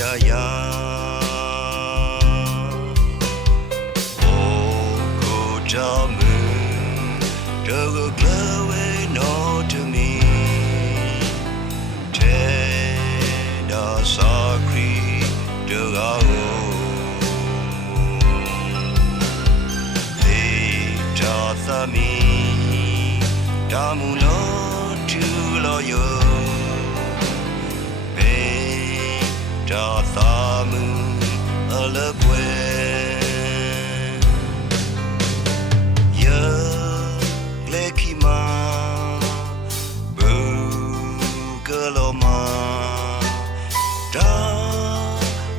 ya oh jamu the glory no to me te da sakri de ga Sami damulo tu lo yo be da samu alapwe ya lekima bu galoma da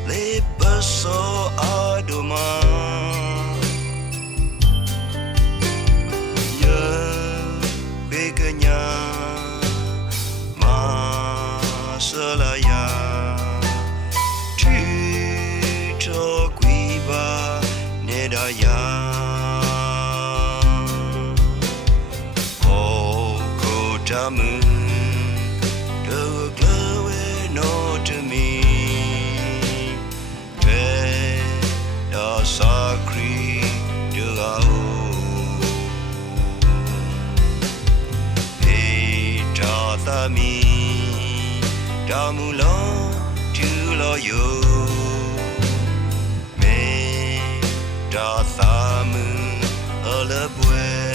le paso aduma Selaya tu to guiba nedaya oh kotamu the glory no to me te da sakri de la hey ta sami damulo tu lo yo me da samu alapwe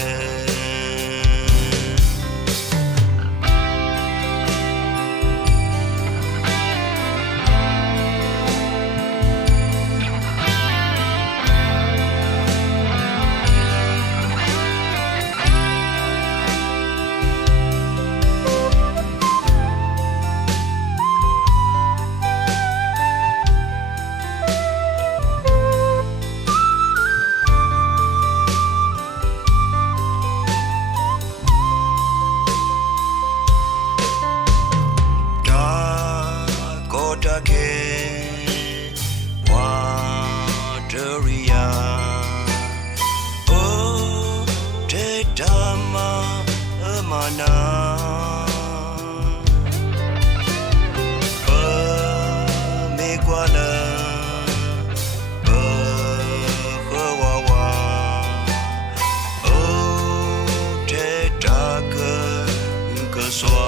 oh te dama amana me guala hawawa oh te taka kaswa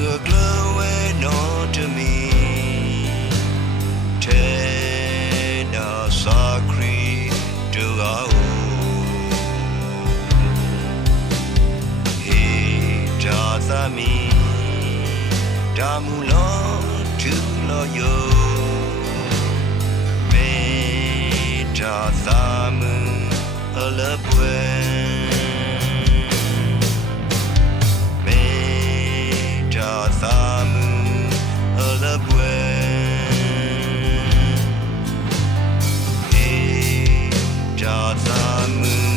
the glory no to me te da sakri to ga he da sami damulo tu lo yo me da samu alapwe samu alapwe he ja samu